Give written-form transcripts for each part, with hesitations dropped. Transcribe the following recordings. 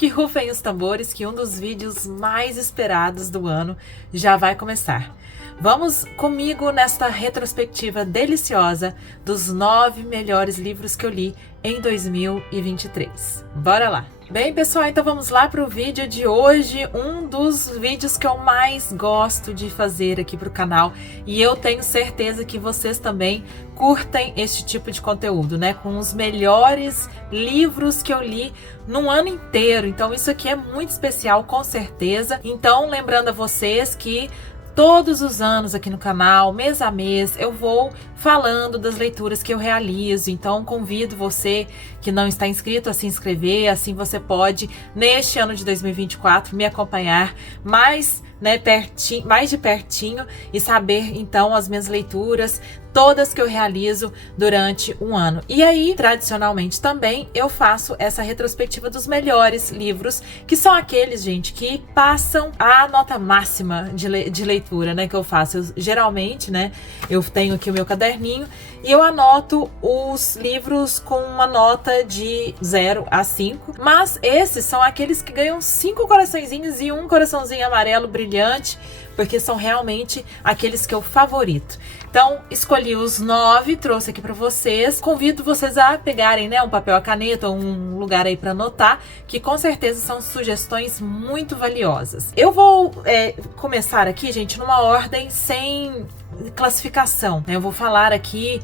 que rufem os tambores que um dos vídeos mais esperados do ano já vai começar. Vamos comigo nesta retrospectiva deliciosa dos 9 melhores livros que eu li em 2023. Bora lá! Bem, pessoal, então vamos lá para o vídeo de hoje, um dos vídeos que eu mais gosto de fazer aqui para o canal, e eu tenho certeza que vocês também curtem este tipo de conteúdo, né? Com os melhores livros que eu li no ano inteiro, então isso aqui é muito especial, com certeza. Então, lembrando a vocês que todos os anos aqui no canal, mês a mês, eu vou falando das leituras que eu realizo. Então, convido você que não está inscrito a se inscrever, assim você pode, neste ano de 2024, me acompanhar mais, mais de pertinho e saber, então, as minhas leituras, todas que eu realizo durante um ano. E aí, tradicionalmente também, eu faço essa retrospectiva dos melhores livros, que são aqueles, gente, que passam a nota máxima de leitura, né, que eu faço. Geralmente, né, eu tenho aqui o meu caderninho e eu anoto os livros com uma nota de 0 a 5, mas esses são aqueles que ganham 5 coraçõezinhos e um coraçãozinho amarelo brilhante, porque são realmente aqueles que eu favorito. Então, escolhi os 9, trouxe aqui para vocês. Convido vocês a pegarem, né, um papel, a caneta, um lugar aí para anotar, que com certeza são sugestões muito valiosas. Eu vou começar aqui, gente, numa ordem sem classificação. Eu vou falar aqui,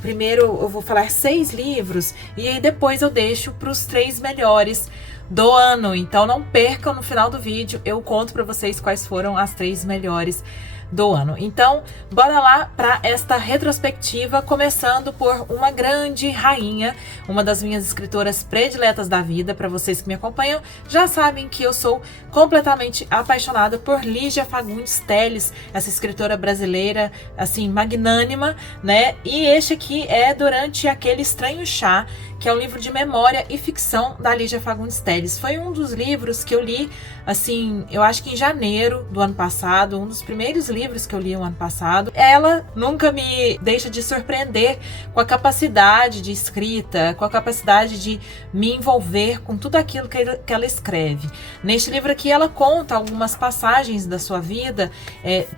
primeiro eu vou falar 6 livros, e aí depois eu deixo para os 3 melhores do ano. Então não percam, no final do vídeo eu conto para vocês quais foram as 3 melhores do ano. Então, bora lá para esta retrospectiva, começando por uma grande rainha, uma das minhas escritoras prediletas da vida. Para vocês que me acompanham, já sabem que eu sou completamente apaixonada por Lígia Fagundes Telles, essa escritora brasileira, assim, magnânima, né? E este aqui é Durante Aquele Estranho Chá, que é um livro de memória e ficção da Lígia Fagundes Telles. Foi um dos livros que eu li, assim, eu acho que em janeiro do ano passado, um dos primeiros livros que eu li no ano passado. Ela nunca me deixa de surpreender com a capacidade de escrita, com a capacidade de me envolver com tudo aquilo que ela escreve. Neste livro aqui ela conta algumas passagens da sua vida,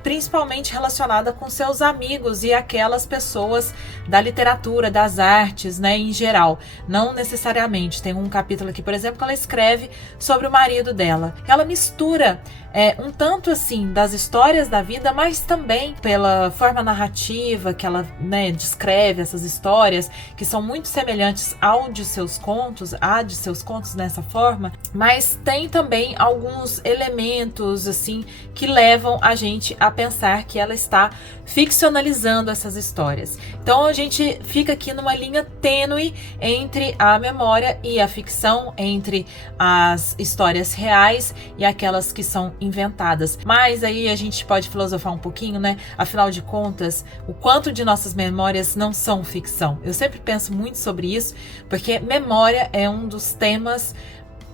principalmente relacionada com seus amigos e aquelas pessoas da literatura, das artes, né, em geral. Não necessariamente. Tem um capítulo aqui, por exemplo, que ela escreve sobre o marido dela. Ela mistura um tanto assim das histórias da vida, mas também pela forma narrativa que ela, né, descreve essas histórias, que são muito semelhantes ao de seus contos, nessa forma, mas tem também alguns elementos assim que levam a gente a pensar que ela está ficcionalizando essas histórias. Então a gente fica aqui numa linha tênue entre a memória e a ficção, entre as histórias reais e aquelas que são inventadas. Mas aí a gente pode filosofar um pouquinho, né? Afinal de contas, o quanto de nossas memórias não são ficção? Eu sempre penso muito sobre isso, porque memória é um dos temas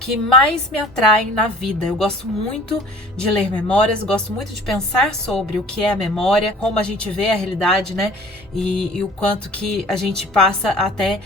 que mais me atraem na vida. Eu gosto muito de ler memórias, gosto muito de pensar sobre o que é a memória, como a gente vê a realidade, né? E o quanto que a gente passa até,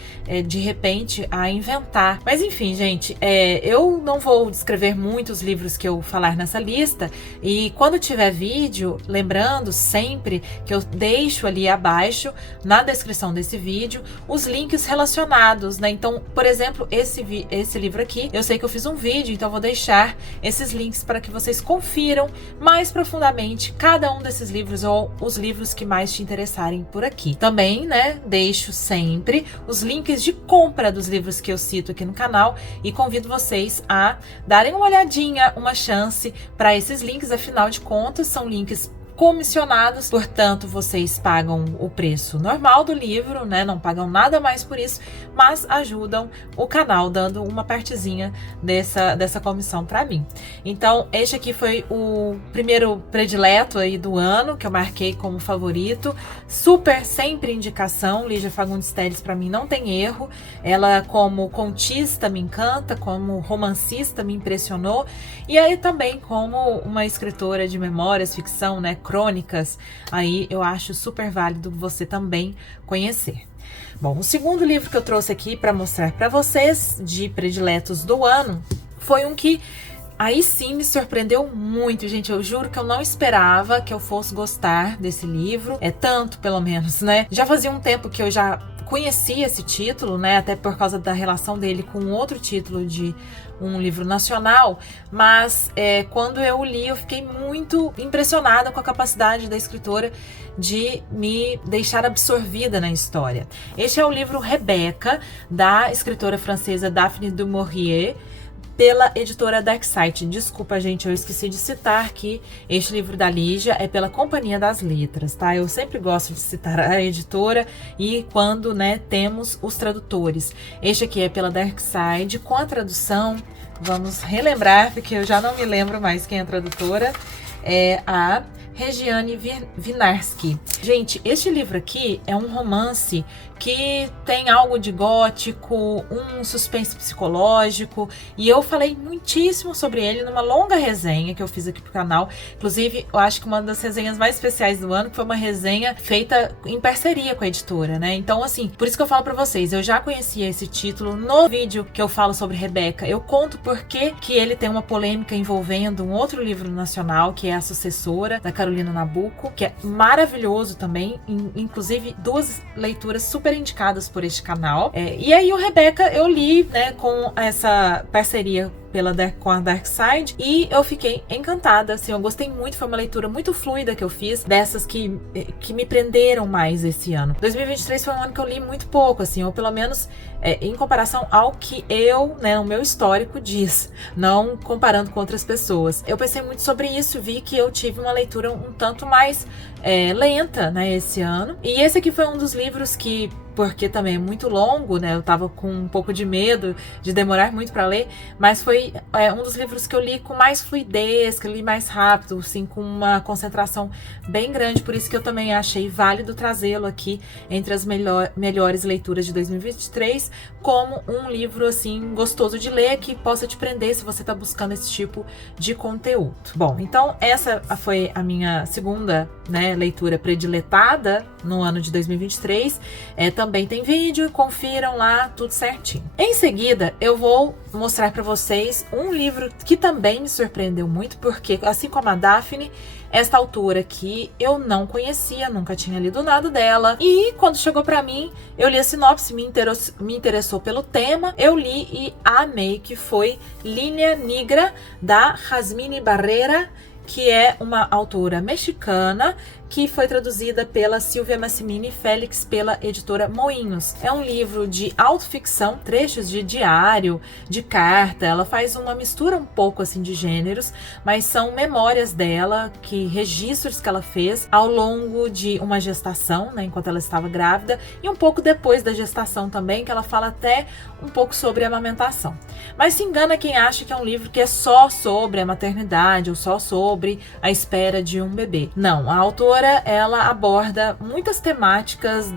de repente, a inventar. Mas enfim, gente, eu não vou descrever muitos livros que eu falar nessa lista, e quando tiver vídeo, lembrando sempre que eu deixo ali abaixo, na descrição desse vídeo, os links relacionados, né? Então, por exemplo, esse livro aqui, eu sei que eu fiz um vídeo, então eu vou deixar esses links para que vocês confiram mais profundamente cada um desses livros, ou os livros que mais te interessarem por aqui. Também, né, deixo sempre os links de compra dos livros que eu cito aqui no canal, e convido vocês a darem uma olhadinha, uma chance para esses links. Afinal de contas, são links comissionados, portanto vocês pagam o preço normal do livro, né? Não pagam nada mais por isso, mas ajudam o canal dando uma partezinha dessa comissão para mim. Então este aqui foi o primeiro predileto aí do ano, que eu marquei como favorito. Super, sempre indicação. Lígia Fagundes Telles para mim não tem erro. Ela como contista me encanta, como romancista me impressionou, e aí também como uma escritora de memórias, ficção, né, crônicas, aí eu acho super válido você também conhecer. Bom, o segundo livro que eu trouxe aqui para mostrar para vocês, de prediletos do ano, foi um que aí sim me surpreendeu muito, gente. Eu juro que eu não esperava que eu fosse gostar desse livro. É tanto, pelo menos, né? Já fazia um tempo que eu já conhecia esse título, né? Até por causa da relação dele com outro título de um livro nacional. Mas quando eu li, eu fiquei muito impressionada com a capacidade da escritora de me deixar absorvida na história. Este é o livro Rebecca, da escritora francesa Daphne du Maurier, pela editora Darkside. Desculpa, gente, eu esqueci de citar que este livro da Lígia é pela Companhia das Letras, tá? Eu sempre gosto de citar a editora e quando, né, temos os tradutores. Este aqui é pela Darkside, com a tradução, vamos relembrar, porque eu já não me lembro mais quem é a tradutora, é a Regiane Winiarski. Gente, este livro aqui é um romance que tem algo de gótico, um suspense psicológico, e eu falei muitíssimo sobre ele numa longa resenha que eu fiz aqui pro canal. Inclusive, eu acho que uma das resenhas mais especiais do ano, que foi uma resenha feita em parceria com a editora, né? Então, assim, por isso que eu falo pra vocês, eu já conhecia esse título. No vídeo que eu falo sobre Rebecca, eu conto por que ele tem uma polêmica envolvendo um outro livro nacional, que é A Sucessora, da Carolina Nabuco, que é maravilhoso também, inclusive duas leituras super indicadas por este canal. E aí o Rebecca eu li, né, com essa parceria com a Darkside, e eu fiquei encantada, assim, eu gostei muito, foi uma leitura muito fluida que eu fiz, dessas que me prenderam mais esse ano. 2023 foi um ano que eu li muito pouco, assim, ou pelo menos em comparação ao que eu, né, o meu histórico diz, não comparando com outras pessoas. Eu pensei muito sobre isso, vi que eu tive uma leitura um tanto mais lenta, né, esse ano, e esse aqui foi um dos livros que, porque também é muito longo, né, eu tava com um pouco de medo de demorar muito para ler, mas foi um dos livros que eu li com mais fluidez, que eu li mais rápido, assim, com uma concentração bem grande, por isso que eu também achei válido trazê-lo aqui entre as melhores leituras de 2023, como um livro, assim, gostoso de ler, que possa te prender se você tá buscando esse tipo de conteúdo. Bom, então essa foi a minha segunda, né, leitura prediletada no ano de 2023, também tem vídeo, confiram lá, tudo certinho. Em seguida, eu vou mostrar para vocês um livro que também me surpreendeu muito, porque, assim como a Daphne, esta autora aqui eu não conhecia, nunca tinha lido nada dela, e quando chegou para mim, eu li a sinopse, me interessou pelo tema, eu li e amei, que foi Línea Negra, da Jasmine Barrera, que é uma autora mexicana, que foi traduzida pela Silvia Massimini Félix pela editora Moinhos. É um livro de autoficção, trechos de diário, de carta. Ela faz uma mistura um pouco assim de gêneros, mas são memórias dela, registros que ela fez ao longo de uma gestação, né, enquanto ela estava grávida, e um pouco depois da gestação também, que ela fala até um pouco sobre a amamentação. Mas se engana quem acha que é um livro que é só sobre a maternidade ou só sobre a espera de um bebê. Não, a autora ela aborda muitas temáticas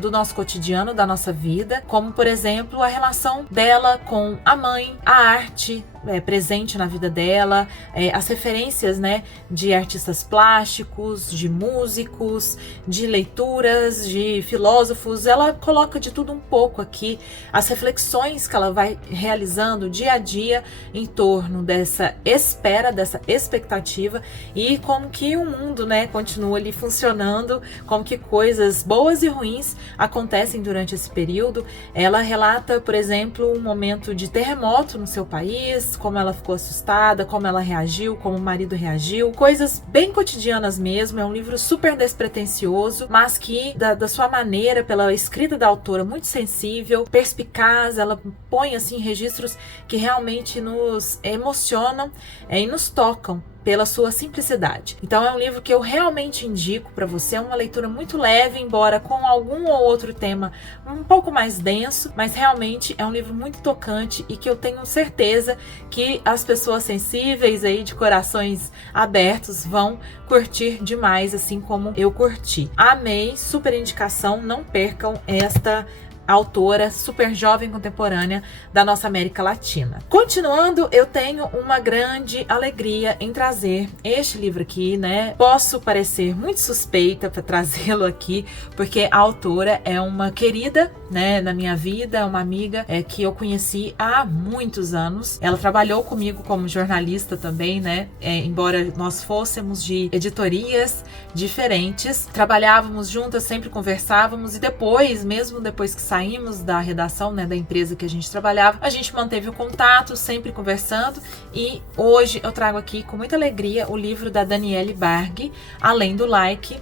do nosso cotidiano, da nossa vida, como por exemplo a relação dela com a mãe, a arte presente na vida dela, as referências, né, de artistas plásticos, de músicos, de leituras, de filósofos. Ela coloca de tudo um pouco aqui, as reflexões que ela vai realizando dia a dia em torno dessa espera, dessa expectativa, e como que o mundo, né, continua ali funcionando, como que coisas boas e ruins acontecem durante esse período. Ela relata, por exemplo, um momento de terremoto no seu país, como ela ficou assustada, como ela reagiu, como o marido reagiu, coisas bem cotidianas mesmo. É um livro super despretensioso, mas que da sua maneira, pela escrita da autora, muito sensível, perspicaz. Ela põe assim registros que realmente nos emocionam e nos tocam pela sua simplicidade. Então é um livro que eu realmente indico para você, é uma leitura muito leve, embora com algum ou outro tema um pouco mais denso, mas realmente é um livro muito tocante e que eu tenho certeza que as pessoas sensíveis aí, de corações abertos, vão curtir demais, assim como eu curti. Amei, super indicação, não percam esta autora super jovem contemporânea da nossa América Latina. Continuando, eu tenho uma grande alegria em trazer este livro aqui, né? Posso parecer muito suspeita para trazê-lo aqui, porque a autora é uma querida, né, na minha vida, uma amiga que eu conheci há muitos anos. Ela trabalhou comigo como jornalista também, né? Embora nós fôssemos de editorias diferentes, trabalhávamos juntas, sempre conversávamos, e depois, mesmo depois que saímos da redação, né, da empresa que a gente trabalhava, a gente manteve o contato, sempre conversando, e hoje eu trago aqui com muita alegria o livro da Daniele Barghi, Além do Like,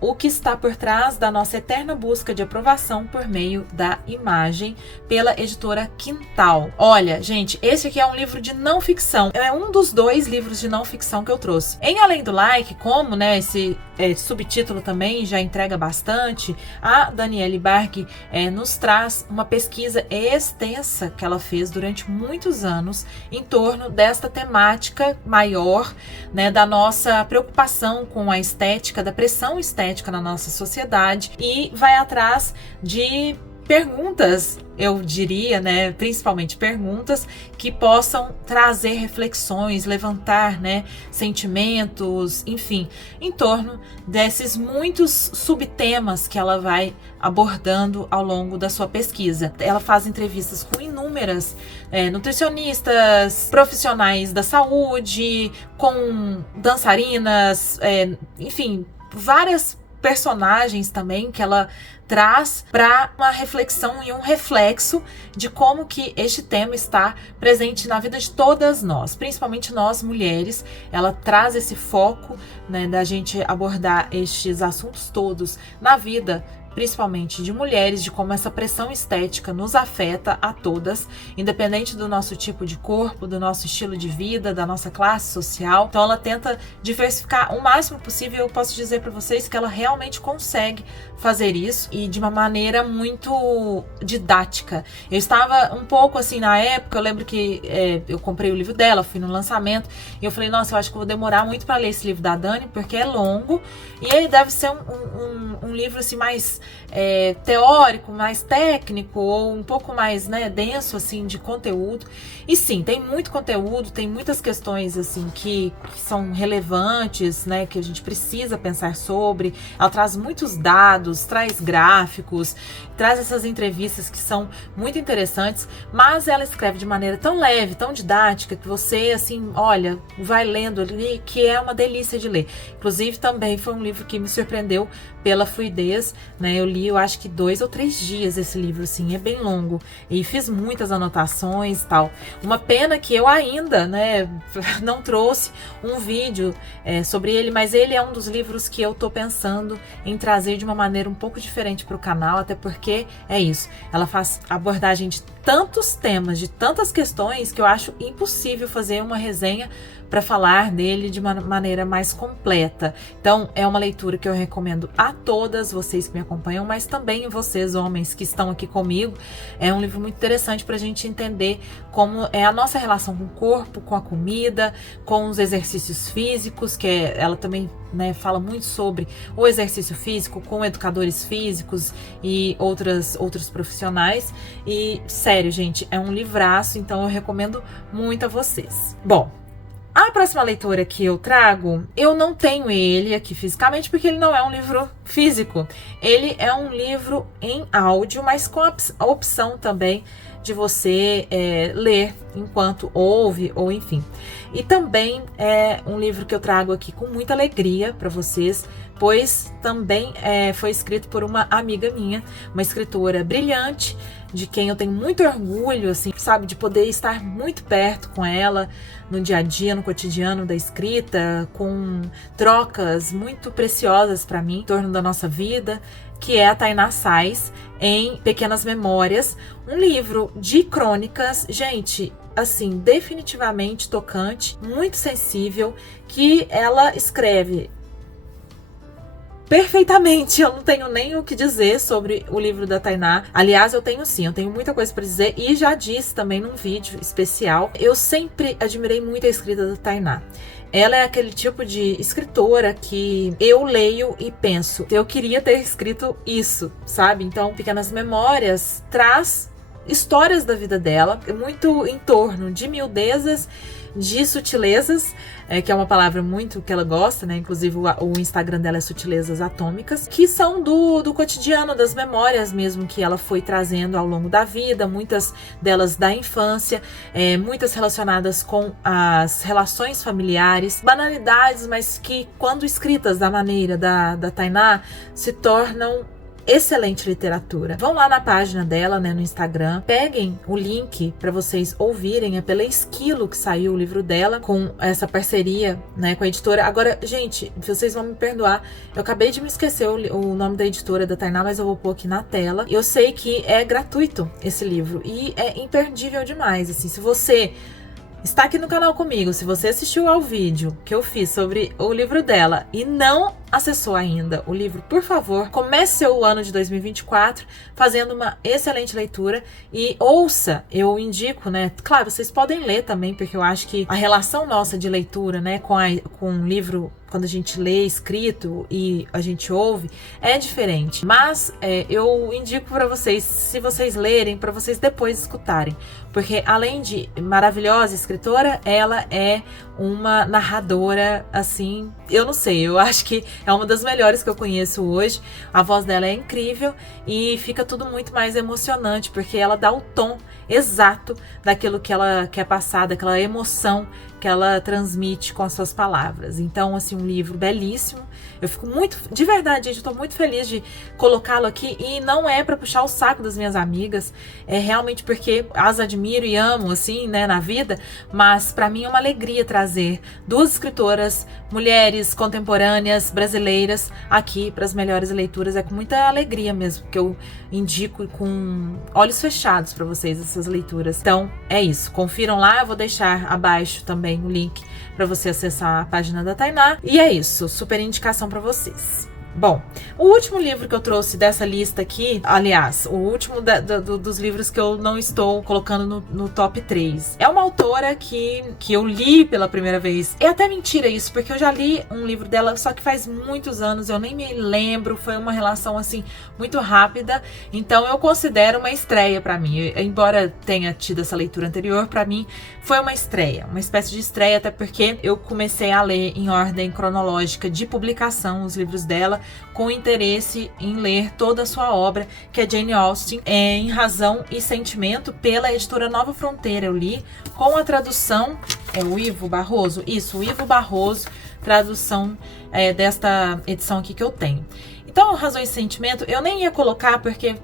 o que está por trás da nossa eterna busca de aprovação por meio da imagem, pela editora Quintal. Olha, gente, esse aqui é um livro de não ficção. É um dos 2 livros de não ficção que eu trouxe. Em Além do Like, como, né, esse subtítulo também já entrega bastante, a Daniele Barghi nos traz uma pesquisa extensa que ela fez durante muitos anos em torno desta temática maior, né, da nossa preocupação com a estética, da pressão estética na nossa sociedade, e vai atrás de perguntas, eu diria, né, principalmente perguntas que possam trazer reflexões, levantar, né, sentimentos, enfim, em torno desses muitos subtemas que ela vai abordando ao longo da sua pesquisa. Ela faz entrevistas com inúmeras nutricionistas, profissionais da saúde, com dançarinas, enfim, várias personagens também que ela traz para uma reflexão e um reflexo de como que este tema está presente na vida de todas nós, principalmente nós mulheres. Ela traz esse foco, né, da gente abordar estes assuntos todos na vida, principalmente de mulheres, de como essa pressão estética nos afeta a todas, independente do nosso tipo de corpo, do nosso estilo de vida, da nossa classe social. Então ela tenta diversificar o máximo possível. Eu posso dizer para vocês que ela realmente consegue fazer isso, e de uma maneira muito didática. Eu estava um pouco assim na época, eu lembro que eu comprei o livro dela, fui no lançamento, e eu falei, nossa, eu acho que eu vou demorar muito para ler esse livro da Dani, porque é longo, e ele deve ser um livro assim mais teórico, mais técnico, ou um pouco mais, né, denso assim de conteúdo. E sim, tem muito conteúdo, tem muitas questões assim que são relevantes, né, que a gente precisa pensar sobre. Ela traz muitos dados, traz gráficos, traz essas entrevistas que são muito interessantes, mas ela escreve de maneira tão leve, tão didática, que você, assim, olha, vai lendo ali, que é uma delícia de ler. Inclusive, também foi um livro que me surpreendeu pela fluidez, né? Eu li, eu acho que 2 ou 3 dias esse livro, assim, é bem longo, e fiz muitas anotações e tal. Uma pena que eu ainda, né, não trouxe um vídeo sobre ele, mas ele é um dos livros que eu tô pensando em trazer de uma maneira um pouco diferente para o canal, até porque é isso, ela faz abordagem de tantos temas, de tantas questões, que eu acho impossível fazer uma resenha para falar dele de uma maneira mais completa. Então, é uma leitura que eu recomendo a todas vocês que me acompanham, mas também vocês, homens, que estão aqui comigo. É um livro muito interessante para a gente entender como é a nossa relação com o corpo, com a comida, com os exercícios físicos, que ela também, né, fala muito sobre o exercício físico, com educadores físicos e outros profissionais. E, sério, gente, é um livraço, então eu recomendo muito a vocês. Bom, a próxima leitura que eu trago, eu não tenho ele aqui fisicamente, porque ele não é um livro físico. Ele é um livro em áudio, mas com a opção também de você ler enquanto ouve, ou enfim. E também é um livro que eu trago aqui com muita alegria para vocês, pois também foi escrito por uma amiga minha, uma escritora brilhante, de quem eu tenho muito orgulho, assim, sabe, de poder estar muito perto com ela no dia a dia, no cotidiano da escrita, com trocas muito preciosas para mim em torno da nossa vida, que é a Tainá Sais, em Pequenas Memórias, um livro de crônicas, gente, assim, definitivamente tocante, muito sensível, que ela escreve perfeitamente. Eu não tenho nem o que dizer sobre o livro da Tainá. Aliás, eu tenho muita coisa para dizer, e já disse também num vídeo especial. Eu sempre admirei muito a escrita da Tainá. Ela é aquele tipo de escritora que eu leio e penso, eu queria ter escrito isso, sabe? Então, Pequenas Memórias traz histórias da vida dela, muito em torno de miudezas, de sutilezas, que é uma palavra muito que ela gosta, né? Inclusive o Instagram dela é Sutilezas Atômicas, que são do cotidiano, das memórias mesmo que ela foi trazendo ao longo da vida, muitas delas da infância, muitas relacionadas com as relações familiares, banalidades, mas que quando escritas da maneira da Tainá se tornam excelente literatura. Vão lá na página dela, né, no Instagram, peguem o link para vocês ouvirem, é pela Esquilo que saiu o livro dela, com essa parceria, né, com a editora. Agora, gente, vocês vão me perdoar, eu acabei de me esquecer o nome da editora da Tainá, mas eu vou pôr aqui na tela. Eu sei que é gratuito esse livro e é imperdível demais, assim, se você está aqui no canal comigo, se você assistiu ao vídeo que eu fiz sobre o livro dela e não acessou ainda o livro, por favor, comece o ano de 2024 fazendo uma excelente leitura e ouça, eu indico, né? Claro, vocês podem ler também, porque eu acho que a relação nossa de leitura, né, com um livro, quando a gente lê escrito e a gente ouve, é diferente. Mas eu indico para vocês, se vocês lerem, para vocês depois escutarem. Porque além de maravilhosa escritora, ela é uma narradora, assim, eu não sei, eu acho que é uma das melhores que eu conheço hoje. A voz dela é incrível e fica tudo muito mais emocionante, porque ela dá o tom exato daquilo que ela quer passar, daquela emoção que ela transmite com as suas palavras. Então, assim, um livro belíssimo. Eu fico muito, de verdade, gente, eu tô muito feliz de colocá-lo aqui e não é para puxar o saco das minhas amigas, é realmente porque as admiro e amo, assim, né, na vida, mas para mim é uma alegria trazer duas escritoras, mulheres contemporâneas, brasileiras, aqui para as melhores leituras. É com muita alegria mesmo que eu indico com olhos fechados para vocês essas leituras. Então, é isso. Confiram lá, eu vou deixar abaixo também o link para você acessar a página da Tainá. E é isso, super indicação para vocês. Bom, o último livro que eu trouxe dessa lista aqui, aliás, o último dos livros que eu não estou colocando no top 3, é uma autora que eu li pela primeira vez. É até mentira isso, porque eu já li um livro dela, só que faz muitos anos, eu nem me lembro, foi uma relação assim muito rápida, então eu considero uma estreia para mim. Embora tenha tido essa leitura anterior, para mim foi uma estreia, uma espécie de estreia, até porque eu comecei a ler em ordem cronológica de publicação os livros dela, com interesse em ler toda a sua obra, que é Jane Austen, em Razão e Sentimento, pela editora Nova Fronteira. Eu li com a tradução, o Ivo Barroso, isso, o Ivo Barroso, tradução desta edição aqui que eu tenho. Então, Razão e Sentimento, eu nem ia colocar porque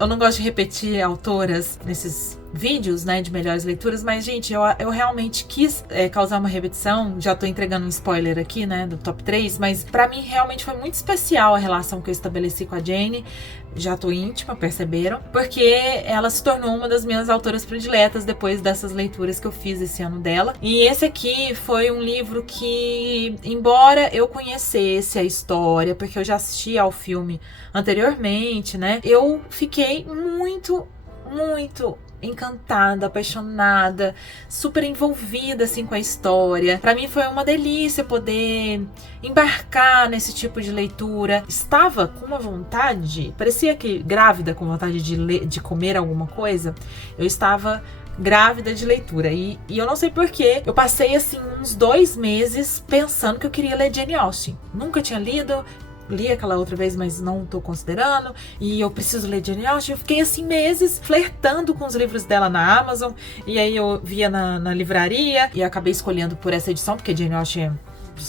eu não gosto de repetir autoras nesses vídeos, né, de melhores leituras, mas, gente, eu realmente quis causar uma repetição. Já tô entregando um spoiler aqui, né, do top 3, mas pra mim realmente foi muito especial a relação que eu estabeleci com a Jane. Já tô íntima, perceberam? Porque ela se tornou uma das minhas autoras prediletas depois dessas leituras que eu fiz esse ano dela. E esse aqui foi um livro que, embora eu conhecesse a história, porque eu já assisti ao filme anteriormente, né, eu fiquei muito encantada, apaixonada, super envolvida assim com a história. Pra mim foi uma delícia poder embarcar nesse tipo de leitura. Estava com uma vontade, parecia que grávida, com vontade de comer alguma coisa. Eu estava grávida de leitura e eu não sei porquê, eu passei assim uns 2 meses pensando que eu queria ler Jane Austen. Nunca tinha lido, li aquela outra vez, mas não tô considerando, e eu preciso ler Jane Austen. Eu fiquei assim meses flertando com os livros dela na Amazon, e aí eu via na livraria e acabei escolhendo por essa edição, porque Jane Austen é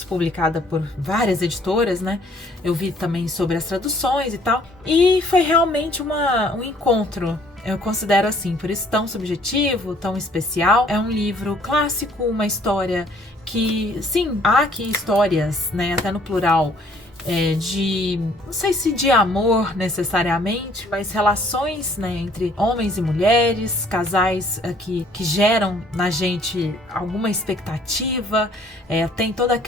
publicada por várias editoras, né? Eu vi também sobre as traduções e tal, e foi realmente um encontro. Eu considero assim, por isso tão subjetivo, tão especial. É um livro clássico, uma história que, sim, há aqui histórias, né, até no plural, não sei se de amor necessariamente, mas relações, né, entre homens e mulheres, casais que geram na gente alguma expectativa, tem toda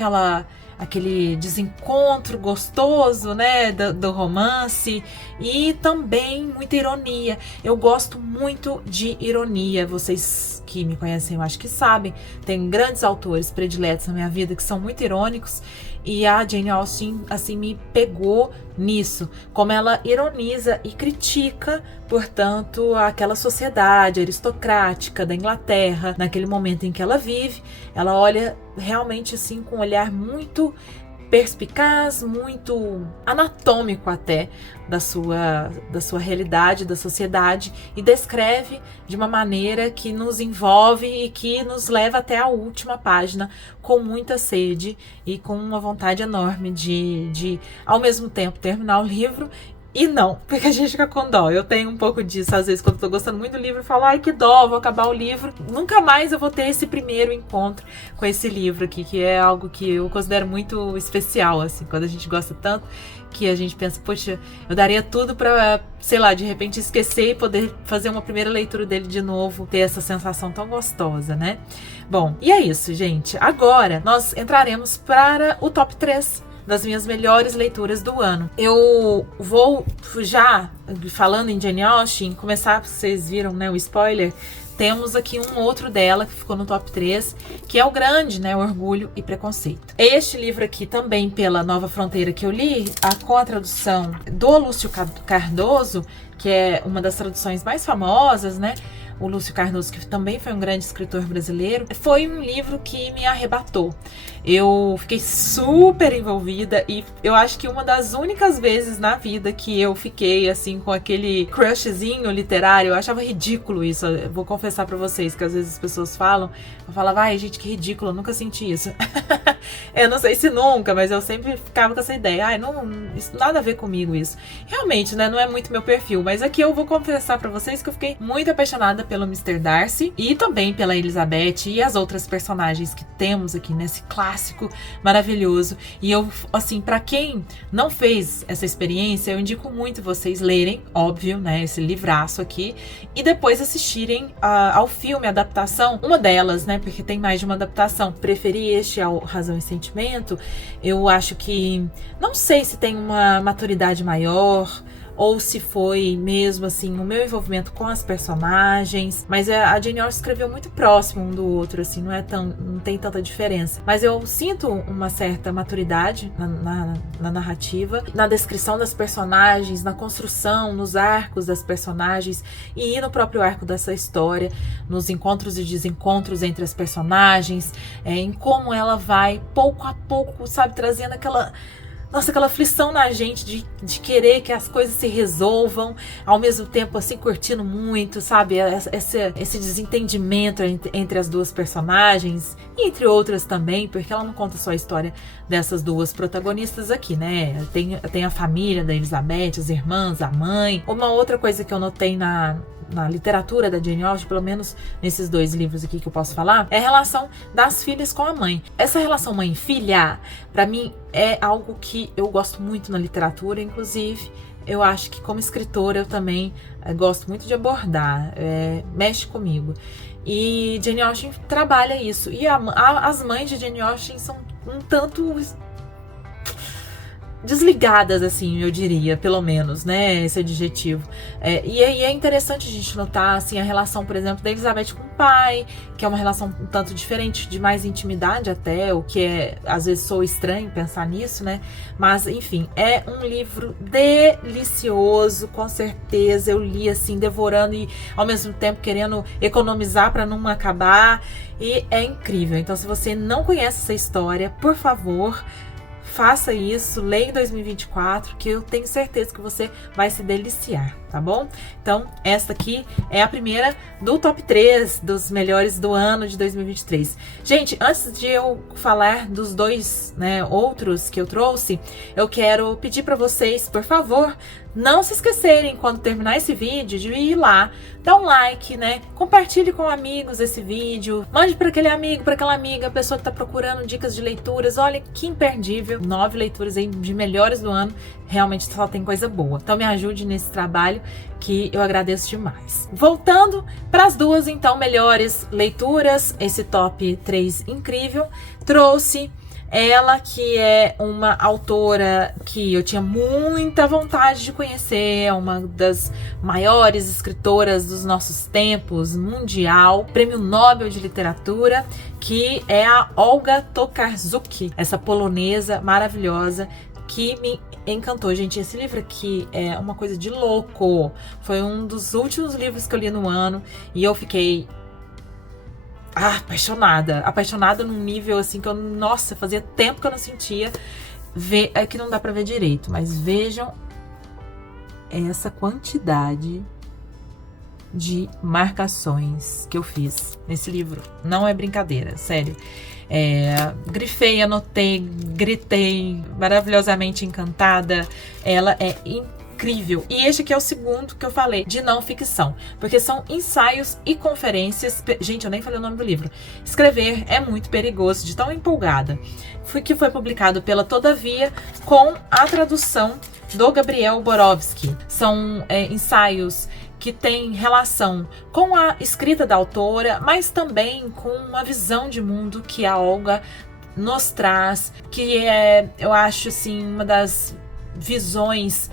aquele desencontro gostoso, né, do romance, e também muita ironia. Eu gosto muito de ironia. Vocês que me conhecem, eu acho que sabem, tem grandes autores prediletos na minha vida que são muito irônicos, e a Jane Austen, assim, me pegou nisso, como ela ironiza e critica, portanto, aquela sociedade aristocrática da Inglaterra, naquele momento em que ela vive. Ela olha realmente, assim, com um olhar muito perspicaz, muito anatômico até da sua realidade, da sociedade, e descreve de uma maneira que nos envolve e que nos leva até a última página com muita sede e com uma vontade enorme de ao mesmo tempo terminar o livro. E não, porque a gente fica com dó. Eu tenho um pouco disso, às vezes, quando eu tô gostando muito do livro, eu falo, ai, que dó, vou acabar o livro. Nunca mais eu vou ter esse primeiro encontro com esse livro aqui, que é algo que eu considero muito especial, assim, quando a gente gosta tanto, que a gente pensa, poxa, eu daria tudo pra, sei lá, de repente esquecer e poder fazer uma primeira leitura dele de novo, ter essa sensação tão gostosa, né? Bom, e é isso, gente. Agora, nós entraremos para o top 3 das minhas melhores leituras do ano. Eu vou já, falando em Jane Austen, começar, vocês viram, né, o spoiler, temos aqui um outro dela que ficou no top 3, que é o grande, né, Orgulho e Preconceito. Este livro aqui, também pela Nova Fronteira que eu li, com a tradução do Lúcio Cardoso, que é uma das traduções mais famosas, né, o Lúcio Cardoso, que também foi um grande escritor brasileiro, foi um livro que me arrebatou. Eu fiquei super envolvida e eu acho que uma das únicas vezes na vida que eu fiquei assim com aquele crushzinho literário, eu achava ridículo isso. Eu vou confessar pra vocês que às vezes as pessoas falam, eu falava, ai gente, que ridículo, eu nunca senti isso. Eu não sei se nunca, mas eu sempre ficava com essa ideia, ai, não, isso nada a ver comigo isso. Realmente, né, não é muito meu perfil, mas aqui eu vou confessar pra vocês que eu fiquei muito apaixonada pelo Mr. Darcy e também pela Elizabeth e as outras personagens que temos aqui nesse clássico maravilhoso. E eu, assim, pra quem não fez essa experiência, eu indico muito vocês lerem, óbvio, né, esse livraço aqui, e depois assistirem ao filme, a adaptação, uma delas, né, porque tem mais de uma adaptação. Preferi este ao Razão e Sentimento. Eu acho que, não sei se tem uma maturidade maior, ou se foi mesmo, assim, o meu envolvimento com as personagens. Mas a Jane Austen escreveu muito próximo um do outro, assim, não tem tanta diferença. Mas eu sinto uma certa maturidade na narrativa, na descrição das personagens, na construção, nos arcos das personagens e no próprio arco dessa história, nos encontros e desencontros entre as personagens, em como ela vai, pouco a pouco, sabe, trazendo aquela aflição na gente de querer que as coisas se resolvam, ao mesmo tempo, assim, curtindo muito, sabe? Esse desentendimento entre as duas personagens, e entre outras também, porque ela não conta só a história dessas duas protagonistas aqui, né? Tem a família da Elizabeth, as irmãs, a mãe. Uma outra coisa que eu notei na literatura da Jane Austen, pelo menos nesses dois livros aqui que eu posso falar, é a relação das filhas com a mãe. Essa relação mãe-filha, pra mim, é algo que eu gosto muito na literatura, inclusive eu acho que como escritora eu também gosto muito de abordar, mexe comigo. E Jane Austen trabalha isso. E as mães de Jane Austen são um tanto desligadas, assim, eu diria, pelo menos, né, esse adjetivo. E é interessante a gente notar, assim, a relação, por exemplo, da Elizabeth com o pai, que é uma relação um tanto diferente, de mais intimidade até, o que às vezes sou estranho pensar nisso, né, mas, enfim, é um livro delicioso, com certeza. Eu li, assim, devorando e, ao mesmo tempo, querendo economizar para não acabar, e é incrível. Então, se você não conhece essa história, por favor, faça isso, leia em 2024, que eu tenho certeza que você vai se deliciar, tá bom? Então, esta aqui é a primeira do top 3 dos melhores do ano de 2023. Gente, antes de eu falar dos dois, né, outros que eu trouxe, eu quero pedir para vocês, por favor, não se esquecerem, quando terminar esse vídeo, de ir lá, dar um like, né? Compartilhe com amigos esse vídeo. Mande para aquele amigo, para aquela amiga, a pessoa que tá procurando dicas de leituras. Olha que imperdível. 9 leituras aí de melhores do ano. Realmente só tem coisa boa. Então me ajude nesse trabalho, que eu agradeço demais. Voltando para as duas, então, melhores leituras. Esse top 3 incrível. Trouxe Ela que é uma autora que eu tinha muita vontade de conhecer, é uma das maiores escritoras dos nossos tempos, mundial, Prêmio Nobel de Literatura, que é a Olga Tokarczuk, essa polonesa maravilhosa que me encantou. Gente, esse livro aqui é uma coisa de louco. Foi um dos últimos livros que eu li no ano e eu fiquei apaixonada num nível assim que eu, nossa, fazia tempo que eu não sentia. É que não dá pra ver direito, mas vejam essa quantidade de marcações que eu fiz nesse livro. Não é brincadeira, sério. Grifei, anotei, gritei, maravilhosamente encantada. Ela é incrível. E este aqui é o segundo que eu falei, de não ficção, porque são ensaios e conferências. Gente, eu nem falei o nome do livro. Escrever é muito perigoso, de tão empolgada. Que foi publicado pela Todavia, com a tradução do Gabriel Borowski. São ensaios que tem relação com a escrita da autora, mas também com uma visão de mundo que a Olga nos traz, que é, eu acho assim, uma das visões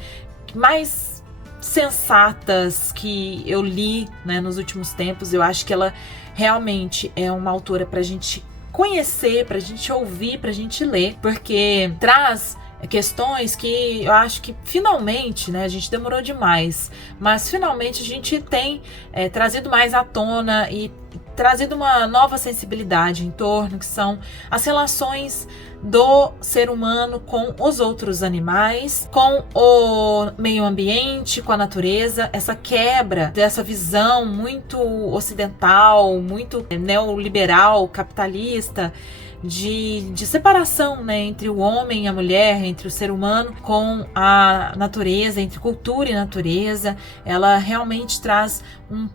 mais sensatas que eu li, né, nos últimos tempos. Eu acho que ela realmente é uma autora pra gente conhecer, pra gente ouvir, pra gente ler, porque traz questões que eu acho que finalmente, né, a gente demorou demais, mas finalmente a gente tem trazido mais à tona e trazido uma nova sensibilidade em torno, que são as relações do ser humano com os outros animais, com o meio ambiente, com a natureza, essa quebra dessa visão muito ocidental, muito neoliberal, capitalista, de separação, né, entre o homem e a mulher, entre o ser humano com a natureza, entre cultura e natureza. Ela realmente traz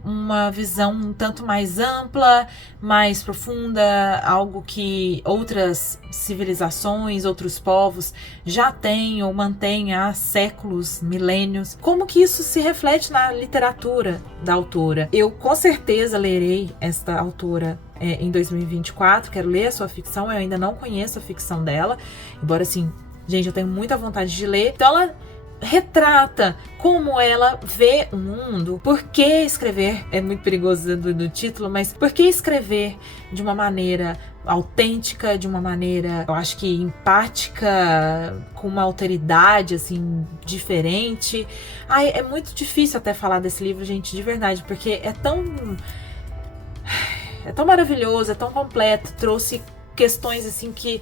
uma visão um tanto mais ampla, mais profunda, algo que outras civilizações, outros povos já têm ou mantêm há séculos, milênios. Como que isso se reflete na literatura da autora? Eu com certeza lerei esta autora em 2024, quero ler a sua ficção. Eu ainda não conheço a ficção dela, embora assim, gente, eu tenho muita vontade de ler. Então ela retrata como ela vê o mundo. Por que escrever, é muito perigoso do título, mas por que escrever de uma maneira autêntica, de uma maneira, eu acho que empática, com uma alteridade assim diferente. É muito difícil até falar desse livro, gente, de verdade, porque é tão maravilhoso, é tão completo, trouxe questões assim que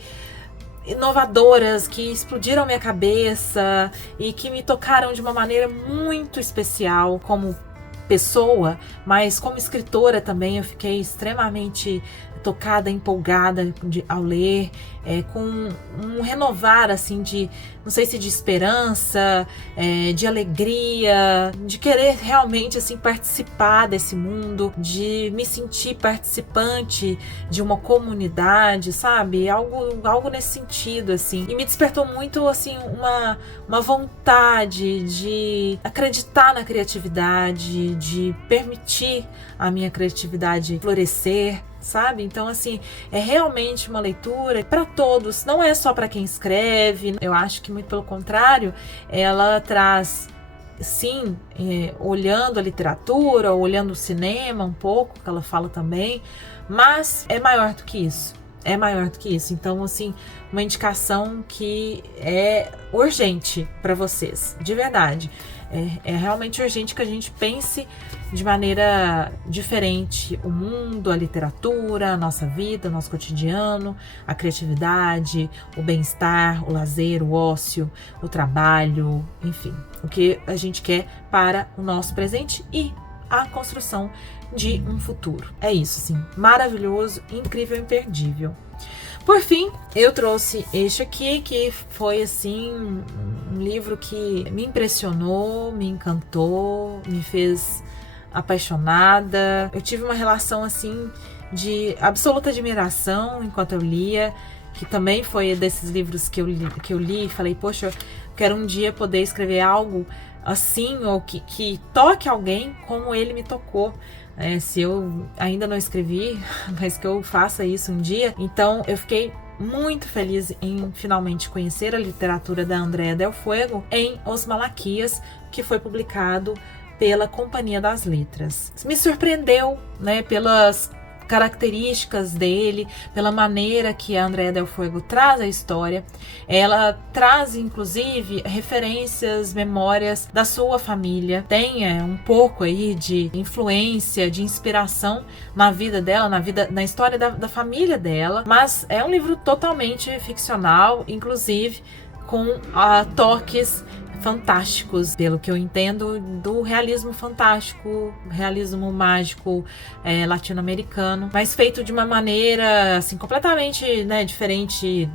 inovadoras, que explodiram minha cabeça e que me tocaram de uma maneira muito especial como pessoa, mas como escritora também eu fiquei extremamente tocada, empolgada ao ler, com um renovar assim de, não sei se de esperança, de alegria, de querer realmente assim participar desse mundo, de me sentir participante de uma comunidade, sabe? Algo nesse sentido assim. E me despertou muito assim uma vontade de acreditar na criatividade, de permitir a minha criatividade florescer, sabe? Então, assim, é realmente uma leitura para todos, não é só para quem escreve. Eu acho que muito pelo contrário, ela traz, sim, olhando a literatura, olhando o cinema um pouco, que ela fala também, mas é maior do que isso. É maior do que isso. Então, assim, uma indicação que é urgente para vocês, de verdade. É realmente urgente que a gente pense de maneira diferente o mundo, a literatura, a nossa vida, o nosso cotidiano, a criatividade, o bem-estar, o lazer, o ócio, o trabalho, enfim, o que a gente quer para o nosso presente e a construção de um futuro. É isso, assim, maravilhoso, incrível, imperdível. Por fim, eu trouxe este aqui, que foi assim um livro que me impressionou, me encantou, me fez apaixonada. Eu tive uma relação assim de absoluta admiração enquanto eu lia, que também foi desses livros que eu li e falei, poxa, eu quero um dia poder escrever algo assim, ou que toque alguém como ele me tocou. Se eu ainda não escrevi, mas que eu faça isso um dia. Então eu fiquei muito feliz em finalmente conhecer a literatura da Andrea Del Fuego em Os Malaquias, que foi publicado pela Companhia das Letras. Me surpreendeu, né, pelas características dele, pela maneira que a Andrea Del Fuego traz a história. Ela traz, inclusive, referências, memórias da sua família. Tem um pouco aí de influência, de inspiração na vida dela, na história da família dela. Mas é um livro totalmente ficcional, inclusive com toques fantásticos, pelo que eu entendo, do realismo fantástico, realismo mágico latino-americano, mas feito de uma maneira assim completamente, né, diferente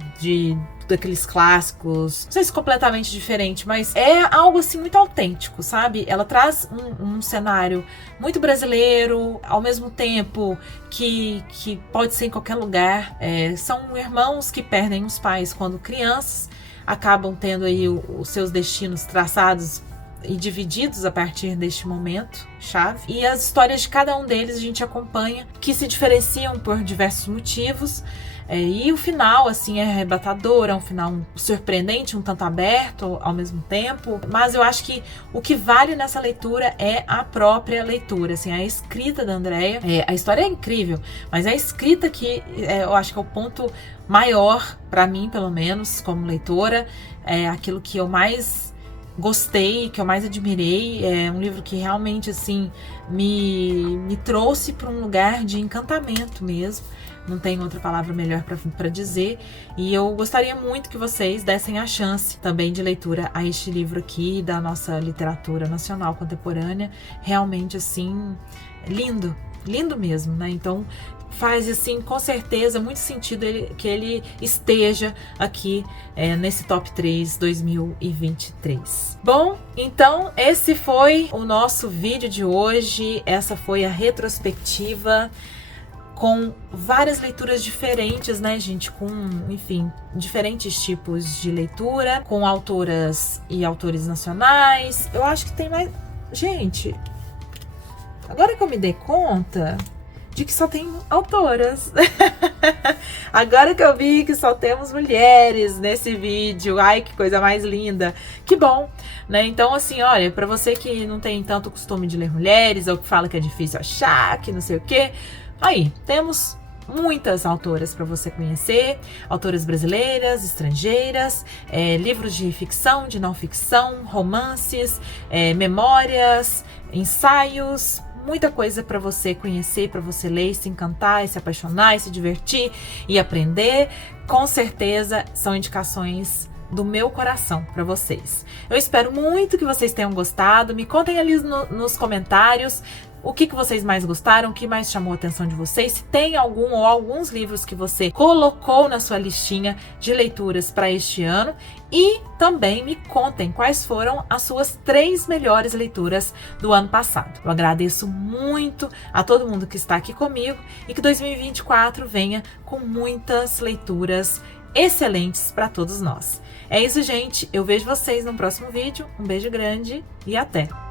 daqueles clássicos. Não sei se completamente diferente, mas é algo assim muito autêntico, sabe? Ela traz um cenário muito brasileiro, ao mesmo tempo que pode ser em qualquer lugar. São irmãos que perdem os pais quando crianças, acabam tendo aí os seus destinos traçados e divididos a partir deste momento chave. E as histórias de cada um deles a gente acompanha, que se diferenciam por diversos motivos. E o final, assim, é arrebatador, é um final surpreendente, um tanto aberto ao mesmo tempo. Mas eu acho que o que vale nessa leitura é a própria leitura, assim, a escrita da Andrea. A história é incrível, mas a escrita que eu acho que é o ponto maior, para mim, pelo menos, como leitora, é aquilo que eu mais gostei, que eu mais admirei. É um livro que realmente, assim, me trouxe para um lugar de encantamento mesmo. Não tem outra palavra melhor para dizer. E eu gostaria muito que vocês dessem a chance também de leitura a este livro aqui da nossa literatura nacional contemporânea. Realmente, assim, lindo, lindo mesmo, né? Então, faz, assim, com certeza, muito sentido que ele esteja aqui nesse Top 3 2023. Bom, então, esse foi o nosso vídeo de hoje. Essa foi a retrospectiva com várias leituras diferentes, né, gente? Com, enfim, diferentes tipos de leitura, com autoras e autores nacionais. Eu acho que tem mais... Gente, agora que eu me dei conta de que só tem autoras. Agora que eu vi que só temos mulheres nesse vídeo. Ai, que coisa mais linda. Que bom, né? Então, assim, olha, pra você que não tem tanto costume de ler mulheres, ou que fala que é difícil achar, que não sei o quê, aí, temos muitas autoras para você conhecer, autoras brasileiras, estrangeiras, livros de ficção, de não ficção, romances, memórias, ensaios, muita coisa para você conhecer, para você ler, e se encantar, e se apaixonar, e se divertir e aprender. Com certeza são indicações do meu coração para vocês. Eu espero muito que vocês tenham gostado. Me contem ali nos comentários o que vocês mais gostaram, o que mais chamou a atenção de vocês, se tem algum ou alguns livros que você colocou na sua listinha de leituras para este ano. E também me contem quais foram as suas 3 melhores leituras do ano passado. Eu agradeço muito a todo mundo que está aqui comigo e que 2024 venha com muitas leituras excelentes para todos nós. É isso, gente. Eu vejo vocês no próximo vídeo. Um beijo grande e até!